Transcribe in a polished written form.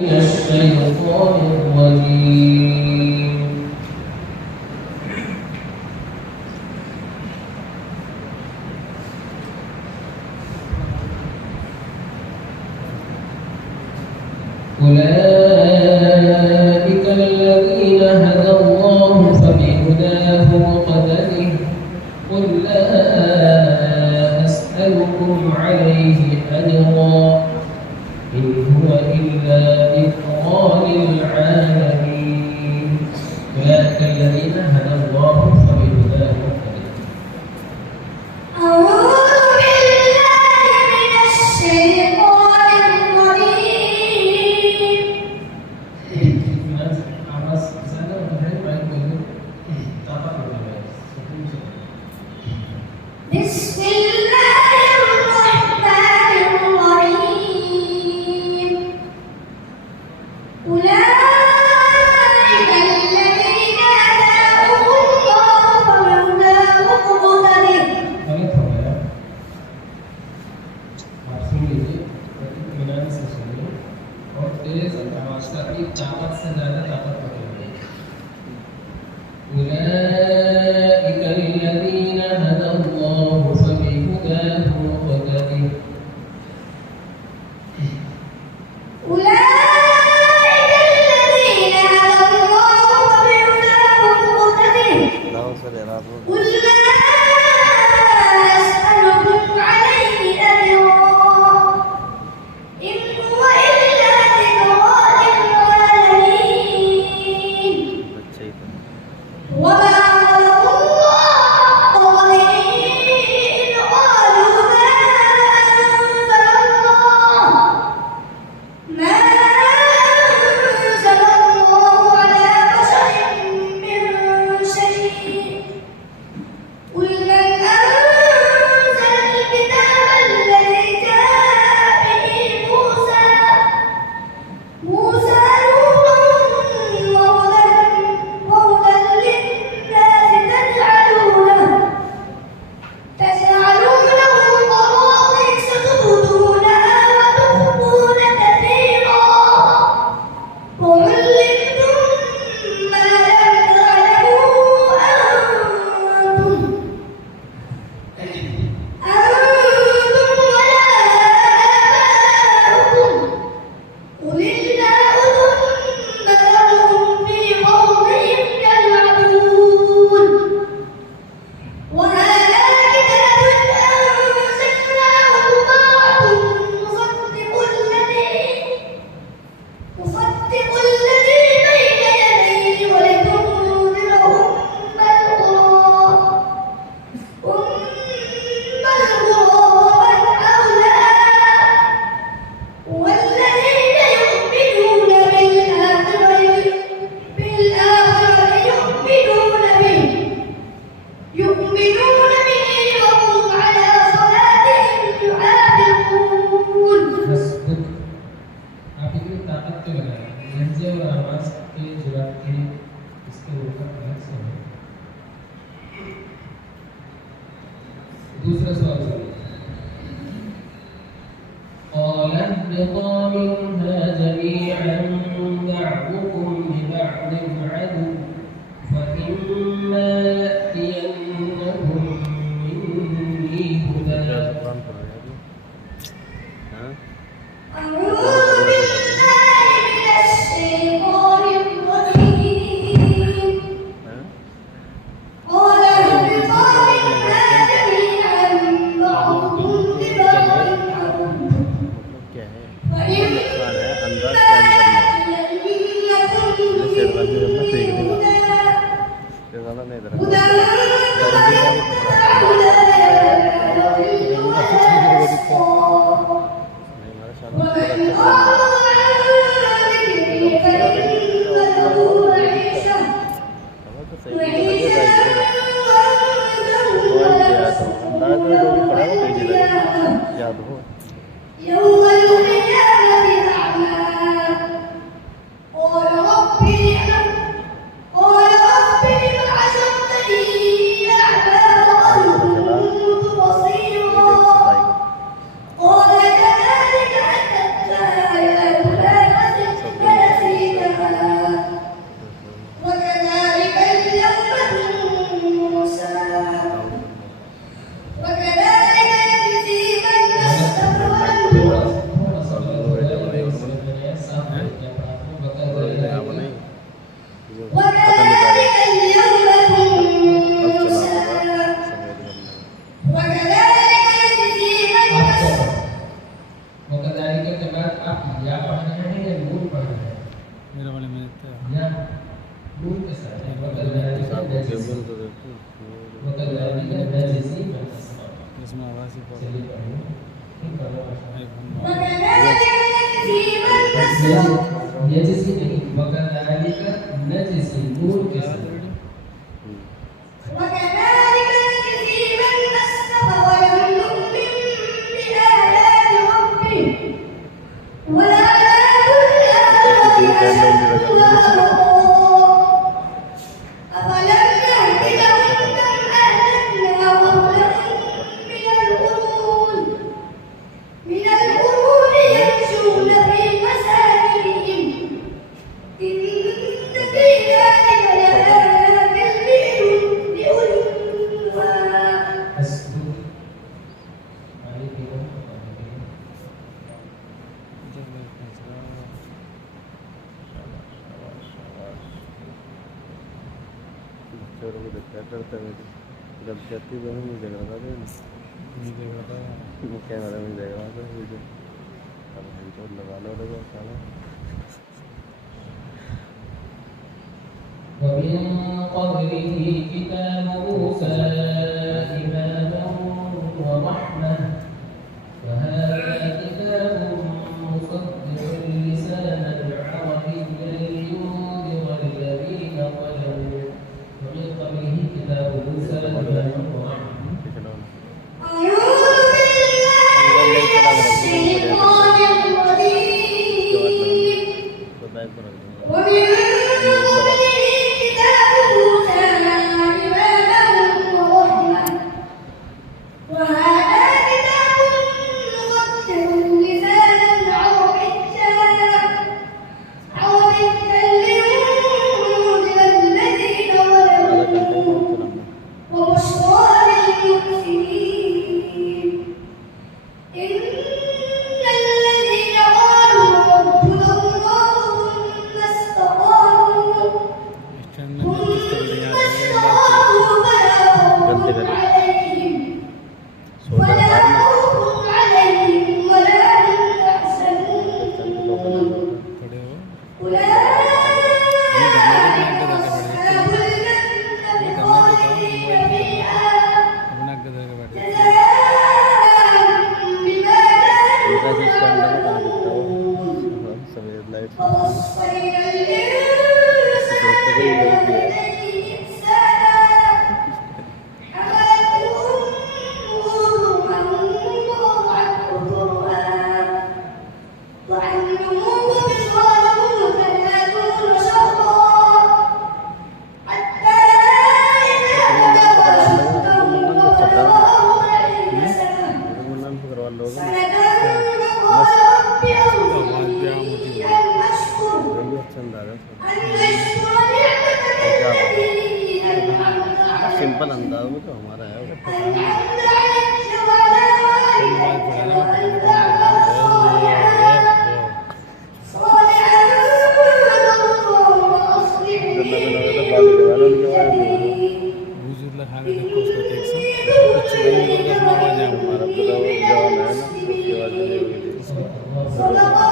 الشيطان الرجيم. أولئك الذين هدى الله فبهداه مقتده قل لا أسألكم عليه أجرا إن هو إلا ذكرى للعالمين. أولئك الذين هدى الله فبهداه مقتده. أعوذ بالله من الشيطان الرجيم. بسم الله الرحمن الرحيم. أولئك الذين هداهم الله فبهداه مقتده. और तेज आवाज का एक ताकत से ज्यादा ताकत पकड़ेगी। أولئك الذين هدى الله فبهداه مقتده. أولئك الذين هدى الله فبهداه مقتده. قل لا أسألكم عليه أجرا إن هو إلا ذكرى للعالمين. وما خلقوا الله حق قدره إذ قالوا ما أنزل الله على بشر من شيء. قل من أنزل الكتاب الذي جاء به موسى نورا وهدى للناس تجعلونه قراطيس تبدونها وتخفون كثيرا وعلمتم ما لم تعلموا أنتم ولا آباؤكم. قل الله ثم ذرهم في خوضهم يلعبون. وهذا كتاب أنزلناه مبارك مصدق الذي بين يديه ولتنذر أم القرى ومن حولها والذين يؤمنون بالآخرة يؤمنون به وهم على صلاتهم يحافظون. حسبك. आप इतनी ताकत क्यों लगाए? लहजे और आवाज के जुराब के इसके ऊपर अलग से है। दूसरा सवाल सुनिए। قال اهبطا منها جميعا بعضكم لبعض عدو فإما يأتينكم مني هدى. أعوذ بالله من الشيطان الرجيم. قال اهبطا منها جميعا بعضكم لبعض عدو فإما मेरे वाले में तो या नून के साथ है वकदालिका नजज़ी बिल-असबाब इसमें आवाज़ ही बहुत चलिए पढ़ो ठीक करो नजज़ी नहीं वकदालिका नजज़ी नून के साथ وكذلك نجزي من أسرف ولم يؤمن بآيات ربه ولعذاب الآخرة أشد وأبقى أفلم يهد لهم كم أهلكنا قبلهم من القرون يمشون في مساكنهم إن في ذلك لآيات لأولي النهى اسكت عليكم बच्चों को देखा करता है जब जाती तो नहीं देख रहा था नहीं देख रहा था कैमरा में देख रहा था वीडियो अब हम तो लगा लो देखो साला ومن قبله كتاب موسى إماما ورحمة وهذا كتاب مصدق لسانا عربيا لينذر الذين ظلموا ومن قبله كتاب موسى إماما ورحمة أعوذ بالله من الشيطان الرجيم तो बैग पर रख दूंगा ومن قبله كتاب موسى إماما ورحمة وهذا كتاب مصدق لسانا عربيا لينذر الذين आधा घंटे ظلموا में चलाना وبشرى للمحسنين إن الذين قالوا ربنا الله ثم استقاموا स्टैंड ثم में استقاموا فلا خوف عليهم सो जा ولا बाहर में خوف عليهم ولا هم يحزنون खड़े हो أولئك ये धरने أصحاب الجنة خالدين فيها अपना के धर के बैठे بما उनका كانوا सिस्टम देखो कहाँ दिखता हो सफेद लाइट ووصينا الإنسان بوالديه إحسانا حملته أمه ووضعته كرها وحمله وفصاله 30 شهرا حتى إذا بلغ أشده وبلغه 40 سنة मुन्ना करवा लोगे वही अच्छा अंदाज है सिंपल अंदाज में तो हमारा है वो मोबाइल पड़ा ना पता नहीं वजूद लगा के देखो उसको देख से कुछ नहीं होगा उसमें आवाज आऊंगा हमारा पूरा वो जवान है ना उसकी आवाज नहीं होगी